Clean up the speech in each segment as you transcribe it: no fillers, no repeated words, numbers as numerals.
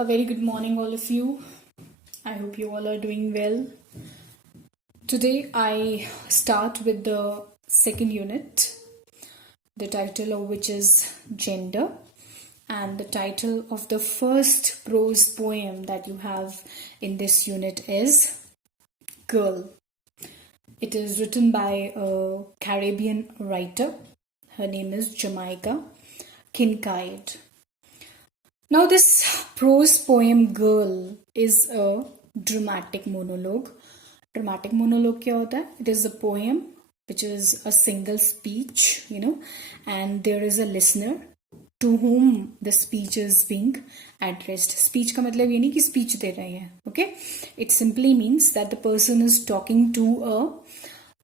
A very good morning, all of you. I hope you all are doing well. Today, I start with the second unit, the title of which is Gender, and the title of the first prose poem that you have in this unit is Girl. It is written by a Caribbean writer. Her name is Jamaica, Kincaid. Now, this prose poem Girl is a dramatic monologue. Dramatic monologue क्या होता है? It is a poem which is a single speech, and there is a listener to whom the speech is being addressed. Speech का मतलब ये नहीं कि speech दे रहे हैं, okay? It simply means that the person is talking to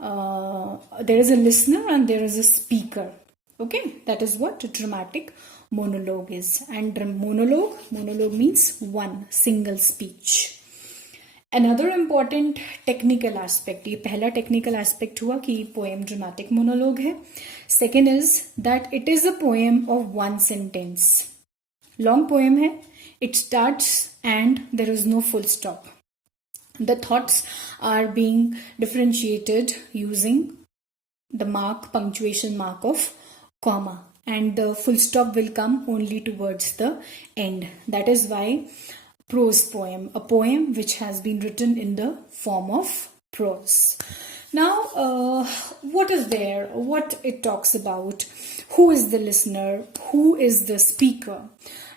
there is a listener and there is a speaker, okay? That is what a dramatic monologue is. And monologue means one single speech. Another important technical aspect, ये पहला technical aspect हुआ कि poem dramatic monologue है. Second is that it is a poem of one sentence. Long poem है. It starts and there is no full stop. The thoughts are being differentiated using the punctuation mark of comma, and the full stop will come only towards the end. That is why prose poem, a poem which has been written in the form of prose. Now, what is there? What it talks about? Who is the listener? Who is the speaker?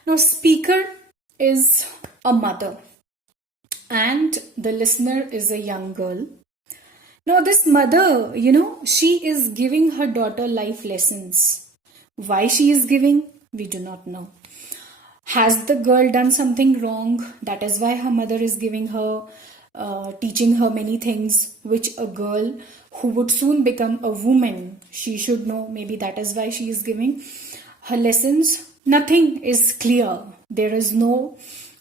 Now, speaker is a mother and the listener is a young girl. Now, this mother, she is giving her daughter life lessons. Why she is giving? We do not know. Has the girl done something wrong? That is why her mother is giving her, teaching her many things which a girl who would soon become a woman, she should know. Maybe that is why she is giving her lessons. Nothing is clear. There is no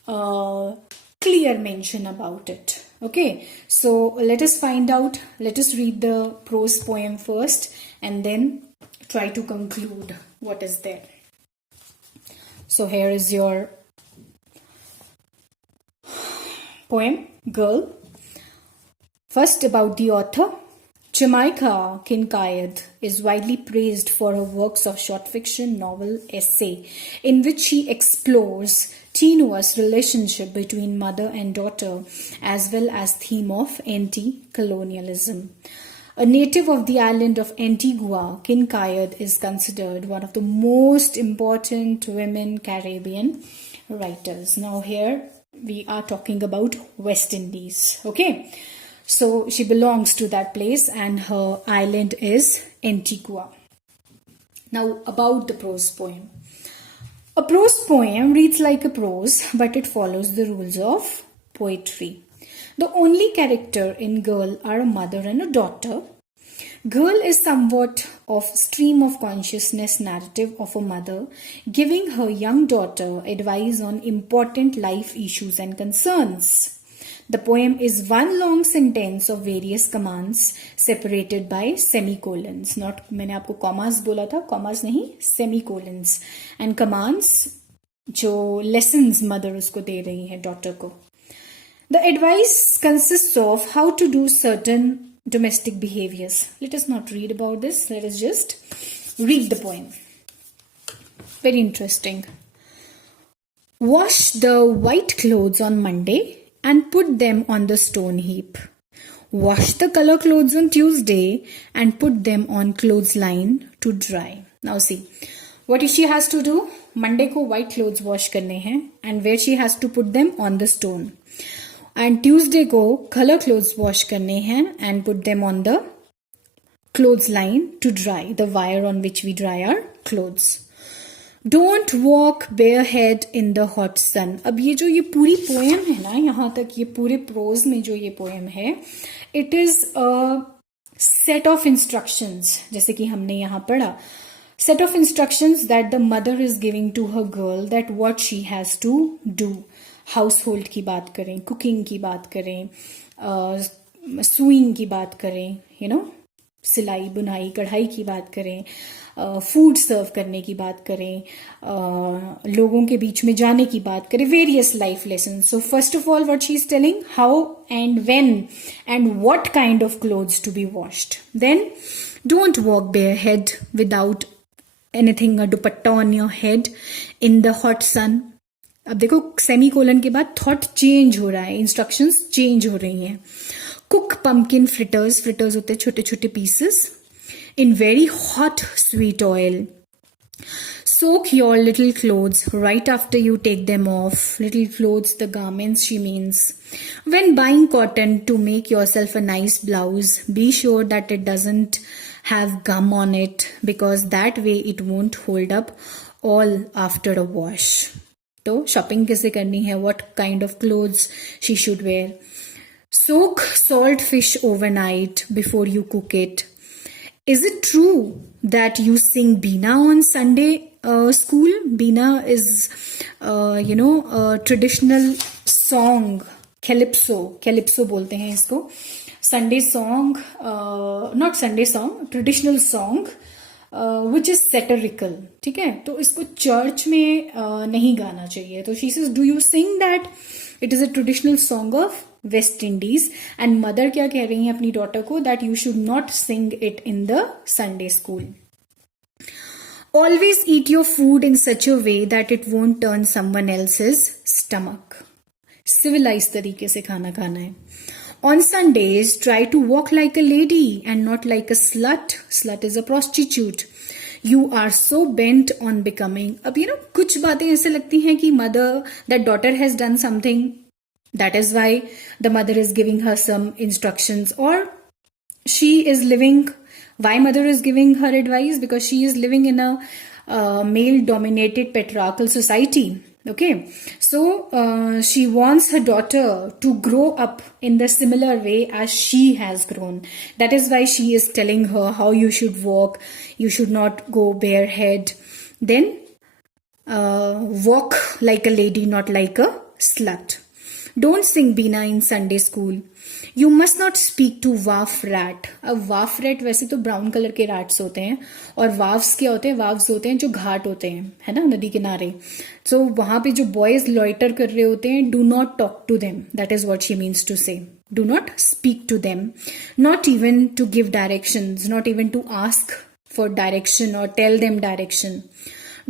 clear mention about it. Okay, so let us find out. Let us read the prose poem first and then try to conclude what is there. So here is your poem, Girl. First, about the author. Jamaica Kincaid is widely praised for her works of short fiction, novel, essay, in which she explores tenuous relationship between mother and daughter, as well as theme of anti-colonialism. A native of the island of Antigua, Kincaid is considered one of the most important women Caribbean writers. Now here we are talking about West Indies. Okay, so she belongs to that place and her island is Antigua. Now about the prose poem. A prose poem reads like a prose, but it follows the rules of poetry. The only character in Girl are a mother and a daughter. Girl is somewhat of stream of consciousness narrative of a mother giving her young daughter advice on important life issues and concerns. The poem is one long sentence of various commands separated by semicolons. Not मैंने आपको commas बोला था, commas नहीं, semicolons. And commands जो lessons mother उसको दे रही है daughter को. The advice consists of how to do certain domestic behaviors. Let us not read about this. Let us just read the poem. Very interesting. Wash the white clothes on Monday and put them on the stone heap. Wash the color clothes on Tuesday and put them on clothesline to dry. Now see, what she has to do? Monday ko white clothes wash karne hain, and where she has to put them on the stone. And Tuesday को color clothes wash करने हैं and put them on the clothesline to dry, the wire on which we dry our clothes. Don't walk barehead in the hot sun. अब ये पूरी poem है ना, यहाँ तक ये पूरे prose में जो ये poem है, it is a set of instructions, जैसे कि हमने यहाँ पढ़ा, set of instructions that the mother is giving to her girl that what she has to do. House hold की बात करें, कुकिंग की बात करें, सुइंग की बात करें, सिलाई बुनाई कढ़ाई की बात करें, फूड सर्व करने की बात करें, लोगों के बीच में जाने की बात करें, various life lesson. So first of all what she is telling, how and when and what kind of clothes to be washed. Then don't walk bare head without anything, a dupatta on your head in the hot sun. अब देखो semi colon के बाद thought change हो रहा है, instructions change हो रही हैं. कुक पम्पकिन फ्रिटर्स, फ्रिटर्स होते हैं छोटे छोटे pieces, in very hot sweet oil. Soak your little clothes right after you take them off. Little clothes, the garments she means. When buying cotton to make yourself a nice blouse, be sure that it doesn't have gum on it, because that way it won't hold up all after a wash. तो shopping कैसे करनी है, what kind of clothes she should wear. Soak salt fish overnight before you cook it. Is it true that you sing Beena on Sunday school? Beena is, a traditional song, calypso. Calypso बोलते हैं इसको. Sunday song, not Sunday song, traditional song, which is satirical. ठीक है, तो इसको church में नहीं गाना चाहिए. तो she says, do you sing that? It is a traditional song of West Indies. And mother क्या कह रही है अपनी डॉटर को, that you should not sing it in the Sunday school. Always eat your food in such a way that it won't turn someone else's stomach. Civilise तरीके से खाना खाना है. On Sundays try to walk like a lady and not like a slut. Slut is a prostitute. You are so bent on becoming. अब कुछ बातें ऐसे लगती हैं कि mother, that daughter has done something, that is why the mother is giving her some instructions, or she is living, why mother is giving her advice, because she is living in a male dominated patriarchal society. Okay, so she wants her daughter to grow up in the similar way as she has grown. That is why she is telling her how you should walk. You should not go barehead. Then walk like a lady, not like a slut. Don't sing Beena in Sunday school. You must not speak to waif rat. अब वाफ rat वैसे तो brown colour के rats होते हैं, और वाफ्स क्या होते हैं, वाफ्स होते हैं जो घाट होते हैं, है ना, नदी किनारे. सो वहां पे जो बॉयज लॉइटर कर रहे होते हैं, do not talk to them. That is what she means to say. Do not speak to them, not even to give directions, not even to ask for direction और tell them direction.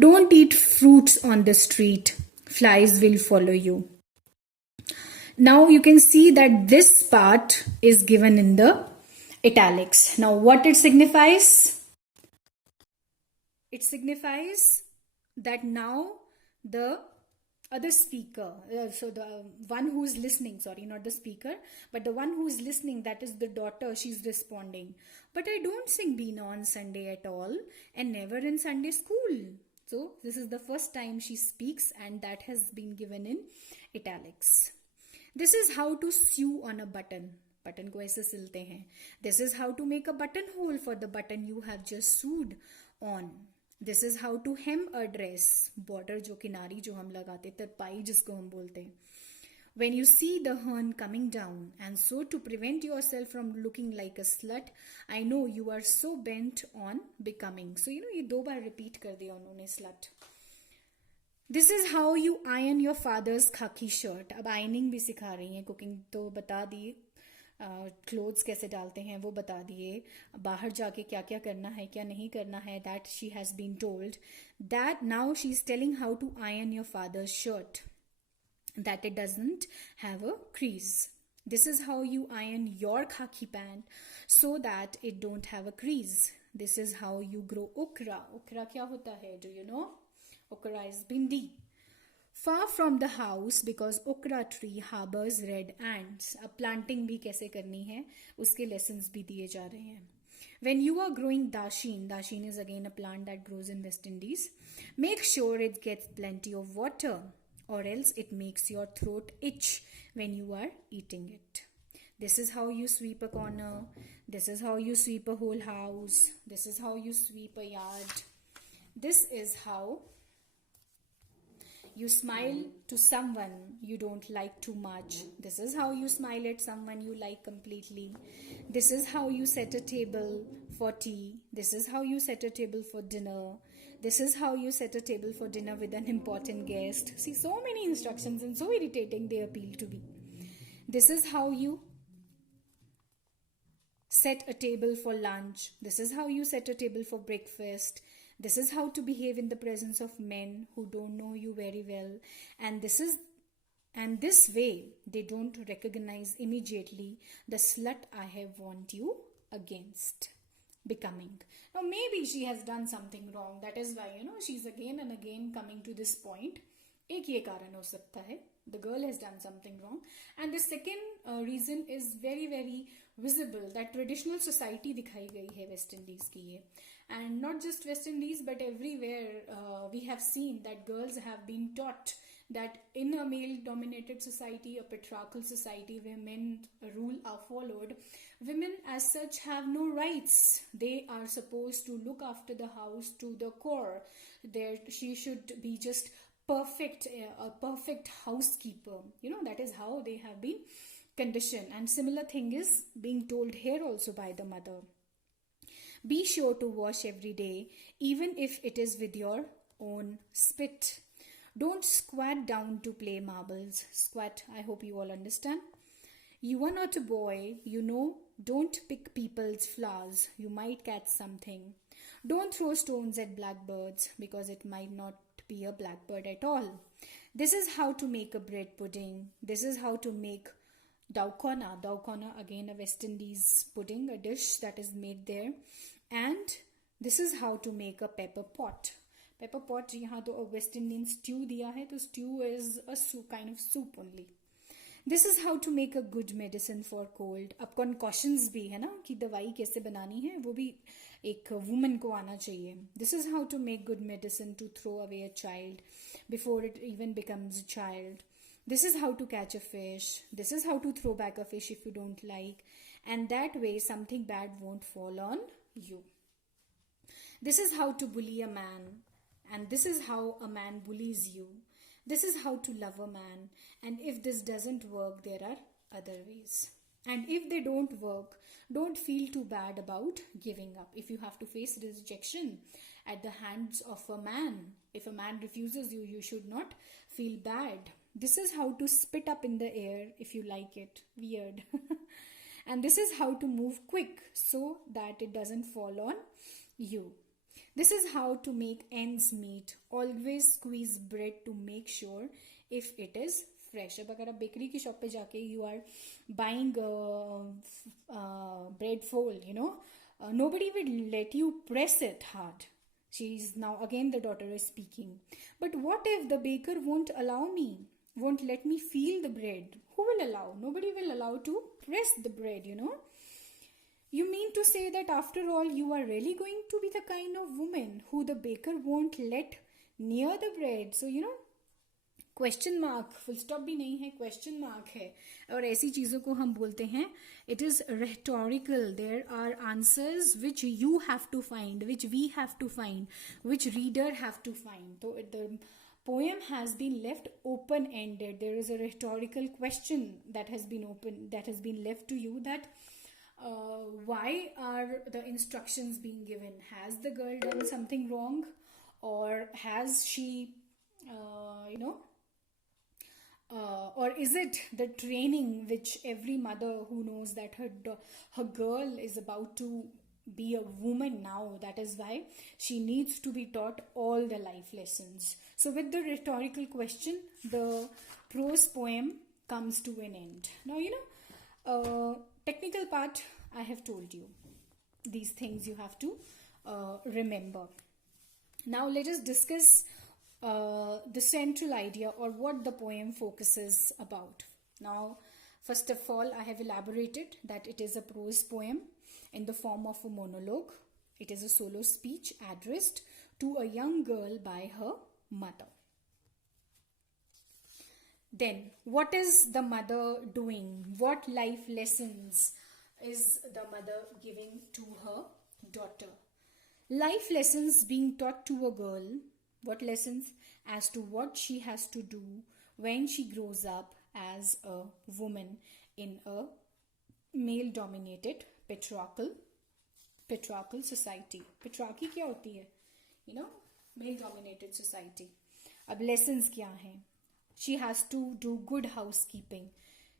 Don't eat fruits on the street. Flies will follow you. Now you can see that this part is given in the italics. Now what it signifies? It signifies that now the other speaker, so the one who is listening, sorry, not the speaker, but the one who is listening, that is the daughter, she's responding. But I don't sing Beena on Sunday at all, and never in Sunday school. So this is the first time she speaks, and that has been given in italics. This is how to sew on a button. Button को ऐसे सिलते हैं. This is how to make a button hole for the button you have just sewed on. This is how to hem a dress. Border जो किनारी जो हम लगाते, तरपाई जिसको हम बोलते हैं. When you see the hem coming down, and so to prevent yourself from looking like a slut, I know you are so bent on becoming. So ये 2 बार repeat कर दिया उन्होंने slut. This is how you iron your father's khaki shirt. अब ironing भी सिखा रही हैं, cooking तो बता दी, क्लोथ्स कैसे डालते हैं वो बता दिए, बाहर जाके क्या क्या करना है क्या नहीं करना है, that she has been told. That now she is telling how to iron your father's shirt, that it doesn't have a crease. This is how you iron your khaki pant so that it don't have a crease. This is how you grow okra. Okra क्या होता है, do you know? Okra is bindi. Far from the house, because okra tree harbors red ants. अब planting भी कैसे करनी है उसके lessons भी दिए जा रहे हैं. When you are growing dashin, dashin is again a plant that grows in West Indies, make sure it gets plenty of water, or else it makes your throat itch when you are eating it. This is how you sweep a corner. This is how you sweep a whole house. This is how you sweep a yard. This is how You smile to someone you don't like too much. This is how you smile at someone you like completely. This is how you set a table for tea. This is how you set a table for dinner. This is how you set a table for dinner with an important guest. See, so many instructions and so irritating they appeal to be. This is how you set a table for lunch. This is how you set a table for breakfast. This is how to behave in the presence of men who don't know you very well. And this way they don't recognize immediately the slut I have warned you against becoming. Now maybe she has done something wrong. That is why, she's again and again coming to this point. एक ये कारण हो सकता है. The girl has done something wrong. And the second reason is very, very visible, that traditional society दिखाई गई है West Indies की ये. And not just West Indies, but everywhere we have seen that girls have been taught that in a male-dominated society, a patriarchal society where men rule are followed, women as such have no rights. They are supposed to look after the house to the core. She should be just perfect, a perfect housekeeper. That is how they have been conditioned. And similar thing is being told here also by the mother. Be sure to wash every day, even if it is with your own spit. Don't squat down to play marbles. Squat, I hope you all understand. You are not a boy, don't pick people's flowers. You might catch something. Don't throw stones at blackbirds because it might not be a blackbird at all. This is how to make a bread pudding. This is how to make daukona. Daukona, again a West Indies pudding, a dish that is made there. And this is how to make a pepper pot. Pepper pot, यहाँ तो a West Indian stew दिया है, तो stew is a soup, kind of soup only. This is how to make a good medicine for cold. अब concoctions भी है ना कि दवाई कैसे बनानी है, वो भी एक woman को आना चाहिए. This is how to make good medicine to throw away a child before it even becomes a child. This is how to catch a fish. This is how to throw back a fish if you don't like. And that way something bad won't fall on you. This is how to bully a man. And this is how a man bullies you. This is how to love a man. And if this doesn't work, there are other ways. And if they don't work, don't feel too bad about giving up. If you have to face rejection at the hands of a man, if a man refuses you, you should not feel bad. This is how to spit up in the air if you like it. Weird. And this is how to move quick so that it doesn't fall on you. This is how to make ends meet. Always squeeze bread to make sure if it is fresh. अब अगर आप bakery की shop पे जाके you are buying bread fold, nobody will let you press it hard. She is now again the daughter is speaking. But what if the baker won't allow me? Won't let me feel the bread? Who will allow? Nobody will allow to press the bread, You mean to say that after all, you are really going to be the kind of woman who the baker won't let near the bread? So, question mark, full stop भी नहीं है, question mark है. और ऐसी चीज़ों को हम बोलते हैं, it is rhetorical. There are answers which you have to find, which we have to find, which reader have to find. So, the poem has been left open-ended. There is a rhetorical question that has been left to you, that why are the instructions being given? Has the girl done something wrong, or has she, or is it the training which every mother who knows that her girl is about to be a woman now, that is why she needs to be taught all the life lessons. So with the rhetorical question, the prose poem comes to an end. Now, technical part, I have told you. These things you have to remember. Now let us discuss the central idea, or what the poem focuses about. Now, first of all, I have elaborated that it is a prose poem in the form of a monologue. It is a solo speech addressed to a young girl by her mother. Then, what is the mother doing? What life lessons is the mother giving to her daughter? Life lessons being taught to a girl What lessons? As to what she has to do when she grows up as a woman in a male dominated patriarchal society. Patriarchy क्या होती है? Male dominated society. अब lessons क्या हैं? She has to do good housekeeping.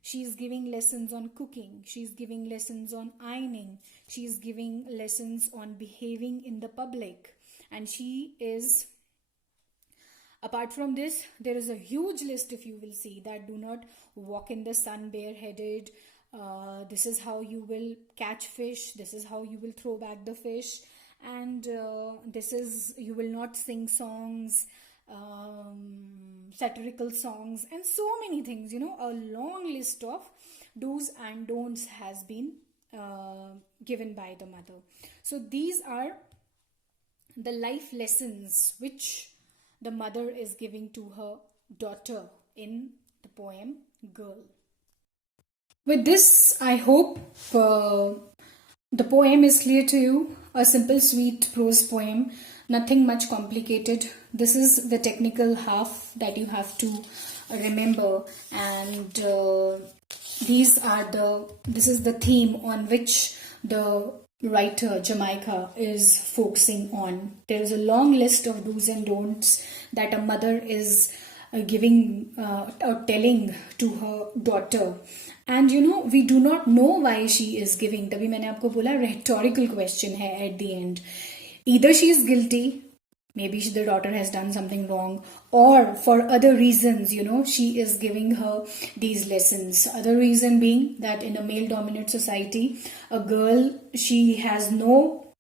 She is giving lessons on cooking. She is giving lessons on ironing. She is giving lessons on behaving in the public. And she is, apart from this, there is a huge list, if you will see, that do not walk in the sun bareheaded. This is how you will catch fish. This is how you will throw back the fish. And this is, you will not sing songs, satirical songs, and so many things. A long list of do's and don'ts has been given by the mother. So these are the life lessons which the mother is giving to her daughter in the poem Girl. With this, I hope the poem is clear to you. A simple, sweet prose poem, nothing much complicated. This is the technical half that you have to remember, and this is the theme on which the writer Jamaica is focusing on. There is a long list of do's and don'ts that a mother is giving or telling to her daughter. And we do not know why she is giving. तभी मैंने आपको बोला rhetorical question है at the end. Either she is guilty, maybe the daughter has done something wrong, or for other reasons, she is giving her these lessons. Other reason being that in a male-dominated society, a girl, she has no,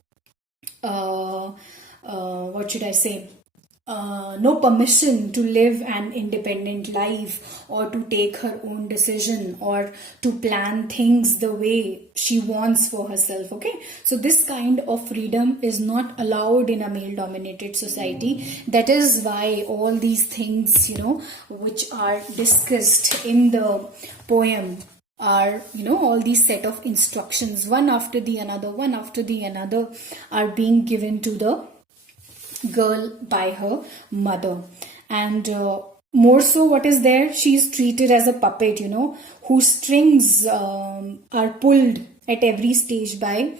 no permission to live an independent life, or to take her own decision, or to plan things the way she wants for herself. Okay, so this kind of freedom is not allowed in a male dominated society. That is why all these things, which are discussed in the poem are, all these set of instructions, one after the another are being given to the girl by her mother. And more so, what is there, she is treated as a puppet, whose strings are pulled at every stage by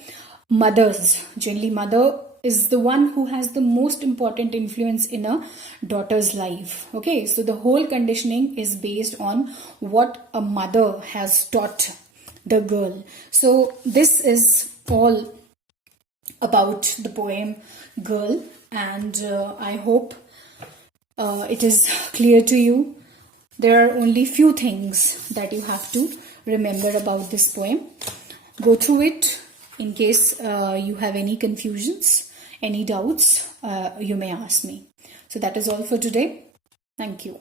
mothers. Generally, mother is the one who has the most important influence in a daughter's life. Okay, so the whole conditioning is based on what a mother has taught the girl. So this is all about the poem Girl, and I hope it is clear to you. There are only few things that you have to remember about this poem. Go through it. In case you have any confusions, any doubts, you may ask me. So that is all for today. Thank you.